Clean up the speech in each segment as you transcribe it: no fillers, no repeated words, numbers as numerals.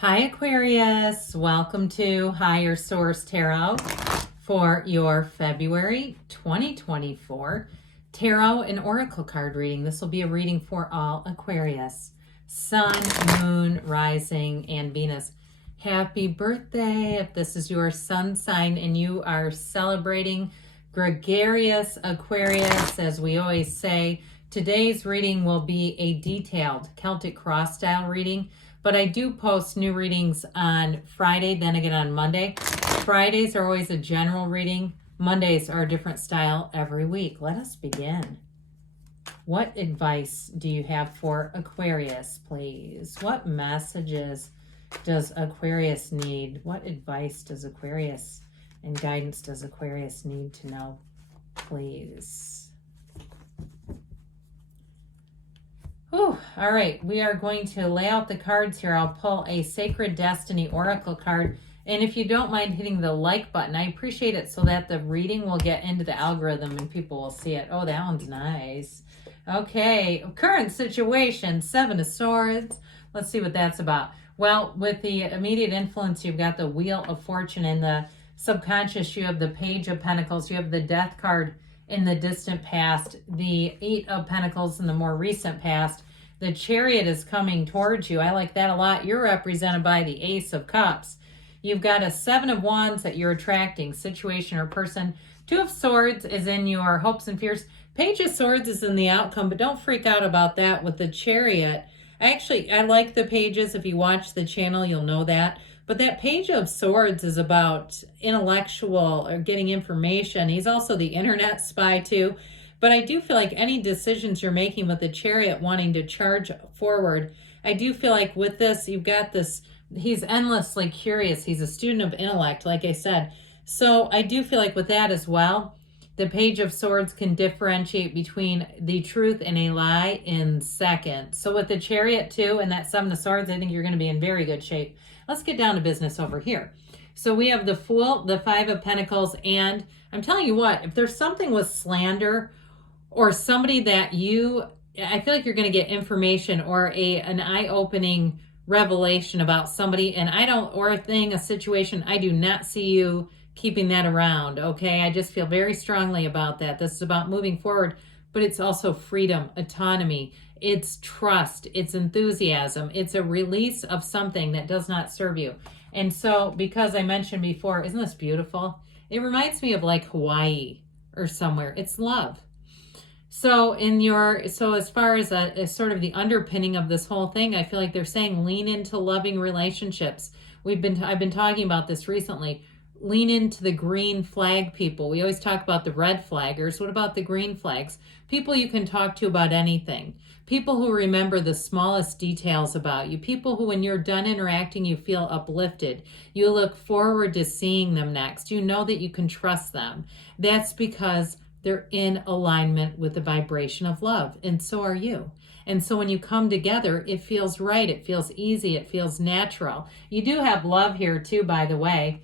Hi Aquarius, welcome to Higher Source Tarot for your February 2024 Tarot and Oracle card reading. This will be a reading for all Aquarius, Sun, Moon, Rising, and Venus. Happy birthday if this is your sun sign and you are celebrating gregarious Aquarius. As we always say, today's reading will be a detailed Celtic cross style reading. But I do post new readings on Friday, then again on Monday. Fridays are always a general reading. Mondays are a different style every week. Let us begin. What advice do you have for Aquarius, please? What messages does Aquarius need? What advice does Aquarius and guidance does Aquarius need to know, please? Whew. All right, we are going to lay out the cards here. I'll pull a Sacred Destiny Oracle card. And if you don't mind hitting the like button, I appreciate it so that the reading will get into the algorithm and people will see it. Oh, that one's nice. Okay, current situation, Seven of Swords. Let's see what that's about. Well, with the immediate influence, you've got the Wheel of Fortune. In the subconscious, you have the Page of Pentacles. You have the Death card in the distant past, the Eight of Pentacles in the more recent past. The Chariot is coming towards you. I like that a lot. You're represented by the Ace of Cups. You've got a Seven of Wands that you're attracting, situation or person. Two of Swords is in your hopes and fears. Page of Swords is in the outcome, but don't freak out about that with the Chariot. I like the pages. If you watch the channel, you'll know that. But that Page of Swords is about intellectual or getting information. He's also the internet spy too. But I do feel like any decisions you're making with the Chariot wanting to charge forward, I do feel like with this, you've got this, he's endlessly curious. He's a student of intellect, like I said. So I do feel like with that as well, the Page of Swords can differentiate between the truth and a lie in seconds. So with the Chariot too and that Seven of Swords, I think you're going to be in very good shape. Let's get down to business over here. So we have the Fool, the Five of Pentacles, and I'm telling you what, if there's something with slander or somebody that I feel like you're going to get information or an eye-opening revelation about somebody, and a situation, I do not see you keeping that around, okay? I just feel very strongly about that. This is about moving forward, but it's also freedom, autonomy, it's trust, it's enthusiasm, it's a release of something that does not serve you. And so, because I mentioned before, isn't this beautiful? It reminds me of like Hawaii or somewhere. It's love. So as far as sort of the underpinning of this whole thing, I feel like they're saying lean into loving relationships. I've been talking about this recently. Lean into the green flag people. We always talk about the red flaggers. What about the green flags? People you can talk to about anything. People who remember the smallest details about you. People who, when you're done interacting, you feel uplifted. You look forward to seeing them next. You know that you can trust them. That's because they're in alignment with the vibration of love, and so are you. And so when you come together, it feels right. It feels easy. It feels natural. You do have love here too, by the way.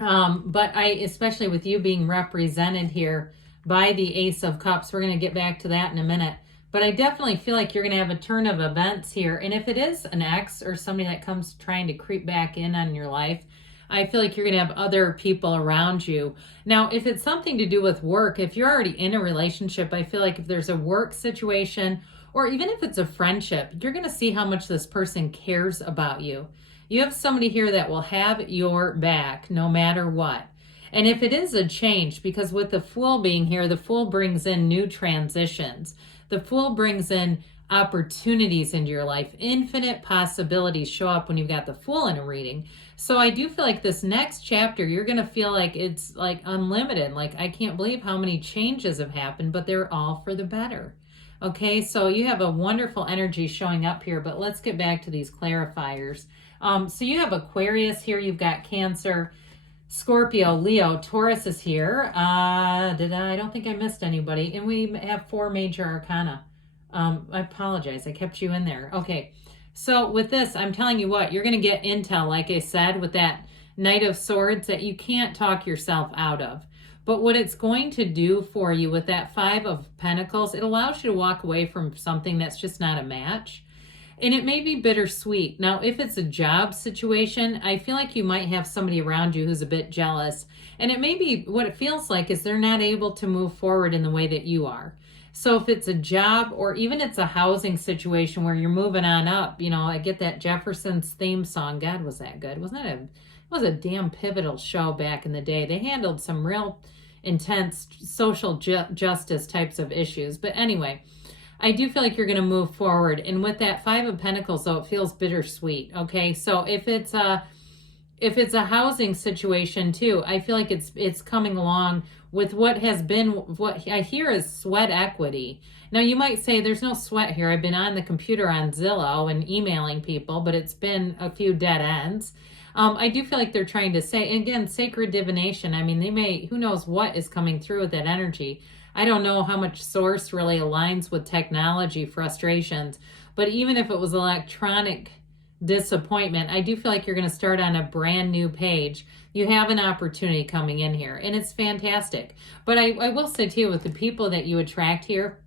But especially with you being represented here by the Ace of Cups, we're going to get back to that in a minute. But I definitely feel like you're going to have a turn of events here. And if it is an ex or somebody that comes trying to creep back in on your life, I feel like you're going to have other people around you. Now, if it's something to do with work, if you're already in a relationship, I feel like if there's a work situation, or even if it's a friendship, you're going to see how much this person cares about you. You have somebody here that will have your back no matter what. And if it is a change, because with the Fool being here, the Fool brings in new transitions. The Fool brings in opportunities into your life. Infinite possibilities show up when you've got the Fool in a reading. So I do feel like this next chapter, you're going to feel like it's like unlimited. Like, I can't believe how many changes have happened, but they're all for the better. Okay, so you have a wonderful energy showing up here, but let's get back to these clarifiers. So you have Aquarius here, you've got Cancer, Scorpio, Leo, Taurus is here. I don't think I missed anybody. And we have 4 major arcana. I apologize, I kept you in there. Okay, so with this, I'm telling you what, you're going to get intel, like I said, with that Knight of Swords that you can't talk yourself out of. But what it's going to do for you with that Five of Pentacles, it allows you to walk away from something that's just not a match. And it may be bittersweet. Now, if it's a job situation, I feel like you might have somebody around you who's a bit jealous. And it may be what it feels like is they're not able to move forward in the way that you are. So if it's a job or even it's a housing situation where you're moving on up, I get that Jefferson's theme song. God, was that good? It was a damn pivotal show back in the day. They handled some real intense social justice types of issues. But anyway, I do feel like you're going to move forward. And with that Five of Pentacles, though, it feels bittersweet. Okay, so if it's a housing situation too, I feel like it's coming along with what I hear is sweat equity. Now you might say there's no sweat here. I've been on the computer on Zillow and emailing people, but it's been a few dead ends. I do feel like they're trying to say, again, sacred divination. I mean, who knows what is coming through with that energy. I don't know how much source really aligns with technology frustrations, but even if it was electronic disappointment, I do feel like you're going to start on a brand new page. You have an opportunity coming in here, and it's fantastic. But I will say to you, with the people that you attract here,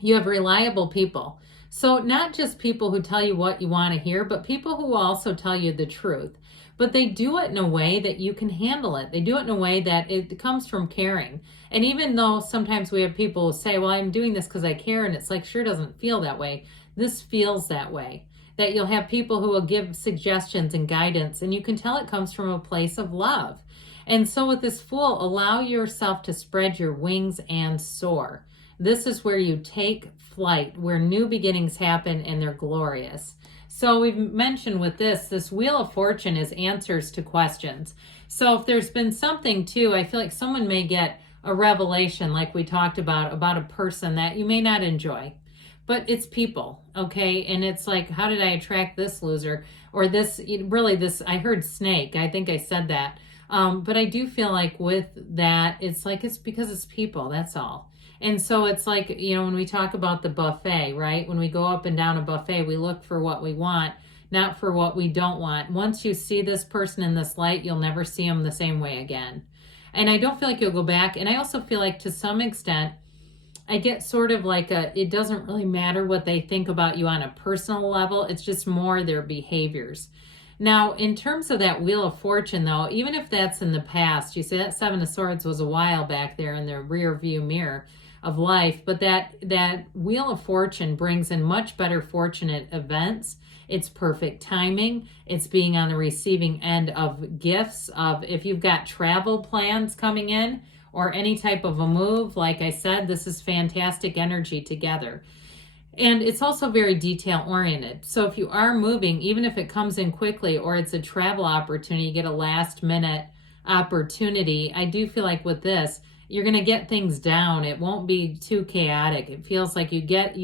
you have reliable people. So not just people who tell you what you want to hear, but people who also tell you the truth. But they do it in a way that you can handle it. They do it in a way that it comes from caring. And even though sometimes we have people who say, well, I'm doing this because I care, and it's like, sure doesn't feel that way. This feels that way. That you'll have people who will give suggestions and guidance, and you can tell it comes from a place of love. And so with this Fool, allow yourself to spread your wings and soar. This is where you take flight, where new beginnings happen and they're glorious. So we've mentioned with this Wheel of Fortune is answers to questions. So if there's been something too, I feel like someone may get a revelation like we talked about a person that you may not enjoy. But it's people, okay? And it's like, how did I attract this loser? Or I heard snake. I think I said that. But I do feel like with that, it's because it's people, that's all. And so it's like, when we talk about the buffet, right? When we go up and down a buffet, we look for what we want, not for what we don't want. Once you see this person in this light, you'll never see them the same way again. And I don't feel like you'll go back. And I also feel like to some extent, I get sort of like it doesn't really matter what they think about you on a personal level. It's just more their behaviors. Now, in terms of that Wheel of Fortune, though, even if that's in the past, you see that Seven of Swords was a while back there in the rear view mirror of life, but that Wheel of Fortune brings in much better fortunate events. It's perfect timing. It's being on the receiving end of gifts, of if you've got travel plans coming in, or any type of a move. Like I said, this is fantastic energy together. And it's also very detail oriented. So if you are moving, even if it comes in quickly or it's a travel opportunity, you get a last minute opportunity. I do feel like with this, you're going to get things down. It won't be too chaotic. It feels like you get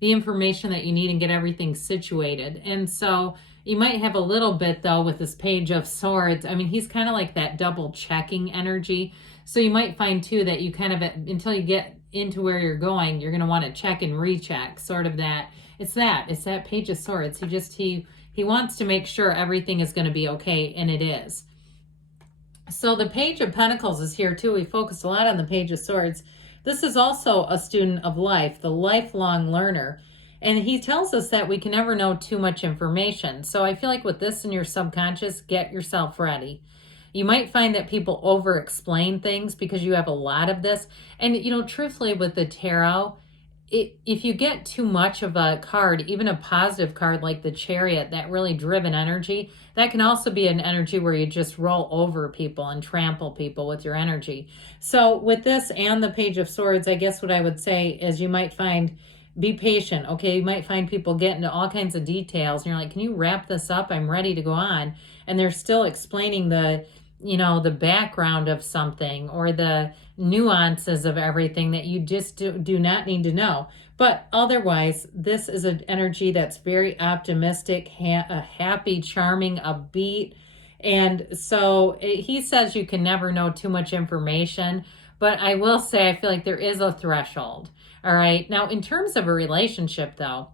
the information that you need and get everything situated. And so you might have a little bit though with this Page of Swords. I mean, he's kind of like that double checking energy. So you might find too that you kind of, until you get into where you're going, you're going to want to check and recheck, sort of that. It's that Page of Swords. He wants to make sure everything is going to be okay, and it is. So the Page of Pentacles is here too. We focused a lot on the Page of Swords. This is also a student of life, the lifelong learner. And he tells us that we can never know too much information. So I feel like with this in your subconscious, get yourself ready. You might find that people over-explain things because you have a lot of this. And, truthfully with the tarot, if you get too much of a card, even a positive card like the Chariot, that really driven energy, that can also be an energy where you just roll over people and trample people with your energy. So with this and the Page of Swords, I guess what I would say is you might find, be patient, okay? You might find people get into all kinds of details and you're like, can you wrap this up? I'm ready to go on. And they're still explaining the background of something or the nuances of everything that you just do not need to know. But otherwise, this is an energy that's very optimistic, happy, charming, upbeat. And so he says you can never know too much information, but I will say I feel like there is a threshold. All right. Now, in terms of a relationship, though,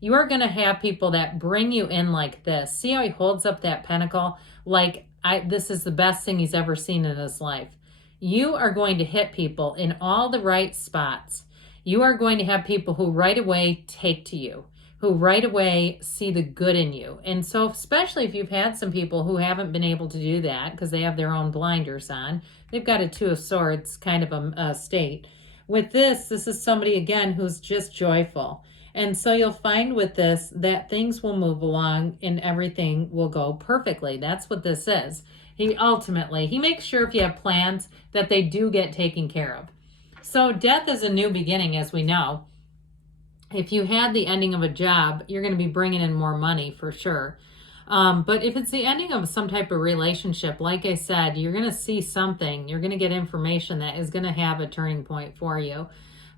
you are going to have people that bring you in like this. See how he holds up that pentacle? Like, this is the best thing he's ever seen in his life. You are going to hit people in all the right spots. You are going to have people who right away take to you. who right away see the good in you. And so especially if you've had some people who haven't been able to do that because they have their own blinders on, they've got a Two of Swords kind of a state. With this is somebody, again, who's just joyful. And so you'll find with this that things will move along and everything will go perfectly. That's what this is. He makes sure if you have plans that they do get taken care of. So death is a new beginning, as we know. If you had the ending of a job, you're going to be bringing in more money for sure. But if it's the ending of some type of relationship, like I said, you're going to see something. You're going to get information that is going to have a turning point for you.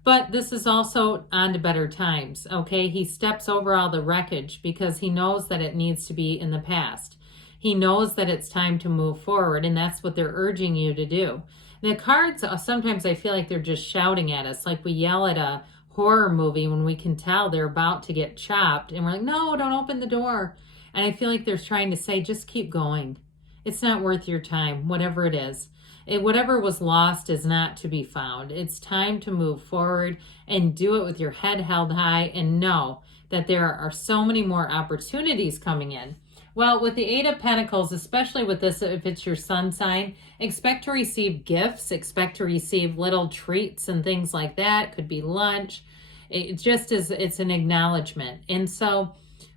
But this is also on to better times, okay? He steps over all the wreckage because he knows that it needs to be in the past. He knows that it's time to move forward, and that's what they're urging you to do. The cards, sometimes I feel like they're just shouting at us, like we yell at a horror movie when we can tell they're about to get chopped, and we're like, no, don't open the door. And I feel like they're trying to say, just keep going. It's not worth your time, whatever it is. Whatever was lost is not to be found. It's time to move forward and do it with your head held high and know that there are so many more opportunities coming in. Well, with the Eight of Pentacles, especially with this, if it's your sun sign, expect to receive gifts, expect to receive little treats and things like that. Could be lunch. It just is, it's an acknowledgement. And so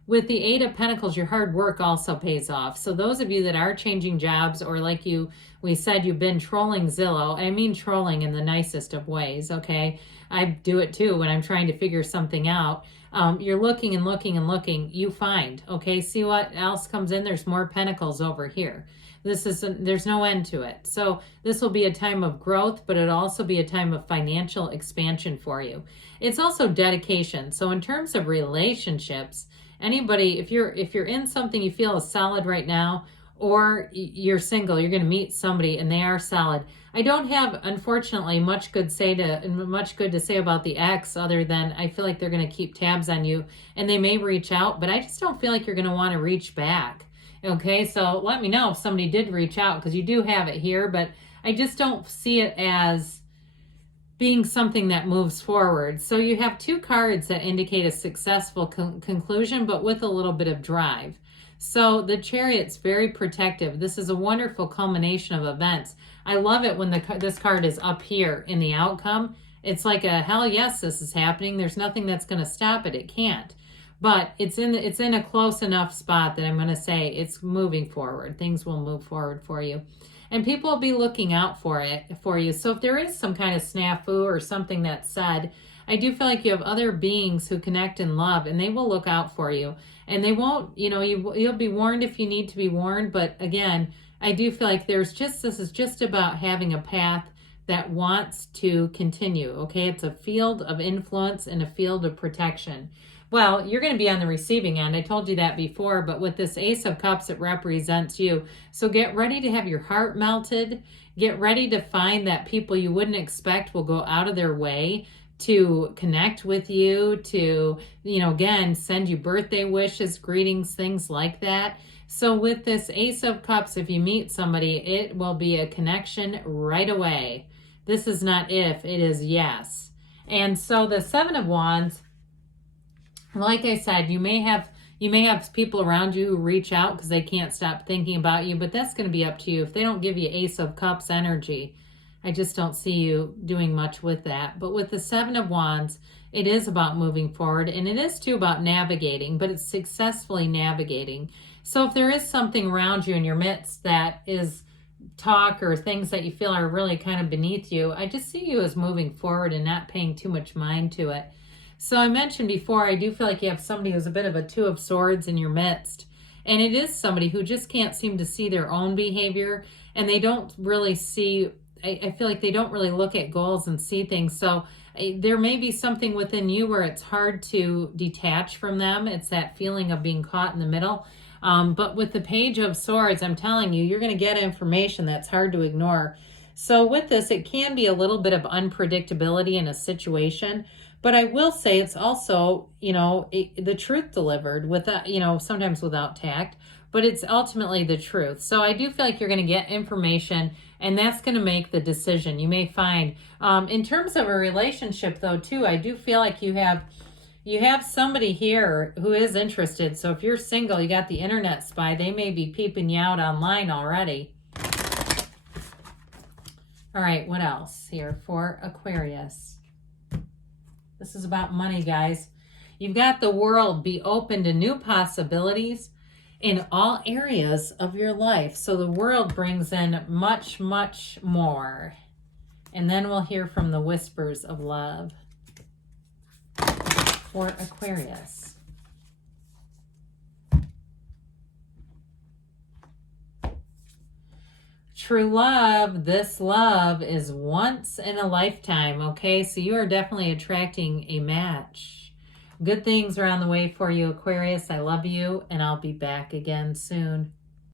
with the Eight of Pentacles, your hard work also pays off. So those of you that are changing jobs, or like we said, you've been trolling Zillow. I mean trolling in the nicest of ways, okay? I do it too when I'm trying to figure something out. You're looking and looking and looking, you find, okay? See what else comes in? There's more pentacles over here. There's no end to it. So this will be a time of growth, but it'll also be a time of financial expansion for you. It's also dedication. So in terms of relationships, anybody, if you're in something you feel is solid right now, or you're single, you're going to meet somebody and they are solid. I don't have, unfortunately, much good to say about the ex, other than I feel like they're going to keep tabs on you and they may reach out, but I just don't feel like you're going to want to reach back. Okay, so let me know if somebody did reach out, because you do have it here, but I just don't see it as being something that moves forward. So you have two cards that indicate a successful conclusion, but with a little bit of drive. So the Chariot's very protective. This is a wonderful culmination of events. I love it when this card is up here in the outcome. It's like a hell yes, this is happening. There's nothing that's going to stop it. It can't. But it's in a close enough spot that I'm going to say it's moving forward. Things will move forward for you. And people will be looking out for you. So if there is some kind of snafu or something that's said, I do feel like you have other beings who connect in love, and they will look out for you. And they won't, you'll be warned if you need to be warned. But again, I do feel like this is just about having a path that wants to continue. Okay, it's a field of influence and a field of protection. Well, you're going to be on the receiving end. I told you that before, but with this Ace of Cups, it represents you. So get ready to have your heart melted. Get ready to find that people you wouldn't expect will go out of their way to connect with you, to, again, send you birthday wishes, greetings, things like that. So with this Ace of Cups, if you meet somebody, it will be a connection right away. This is not if, it is yes. And so the Seven of Wands, like I said, you may have people around you who reach out because they can't stop thinking about you, but that's going to be up to you. If they don't give you Ace of Cups energy, I just don't see you doing much with that. But with the Seven of Wands, it is about moving forward, and it is too about navigating, but it's successfully navigating. So if there is something around you in your midst that is talk or things that you feel are really kind of beneath you, I just see you as moving forward and not paying too much mind to it. So I mentioned before, I do feel like you have somebody who's a bit of a Two of Swords in your midst. And it is somebody who just can't seem to see their own behavior, and they don't really see, I feel like they don't really look at goals and see things. So there may be something within you where it's hard to detach from them. It's that feeling of being caught in the middle. But with the Page of Swords, I'm telling you, you're going to get information that's hard to ignore. So with this, it can be a little bit of unpredictability in a situation. But I will say it's also, the truth delivered without, sometimes without tact, but it's ultimately the truth. So I do feel like you're going to get information, and that's going to make the decision. You may find, in terms of a relationship though, too, I do feel like you have You have somebody here who is interested. So if you're single, you got the internet spy. They may be peeping you out online already. All right, what else here for Aquarius? This is about money, guys. You've got the world. Be open to new possibilities in all areas of your life. So the world brings in much, much more. And then we'll hear from the whispers of love for Aquarius. True love, this love is once in a lifetime, okay? So you are definitely attracting a match. Good things are on the way for you, Aquarius. I love you, and I'll be back again soon.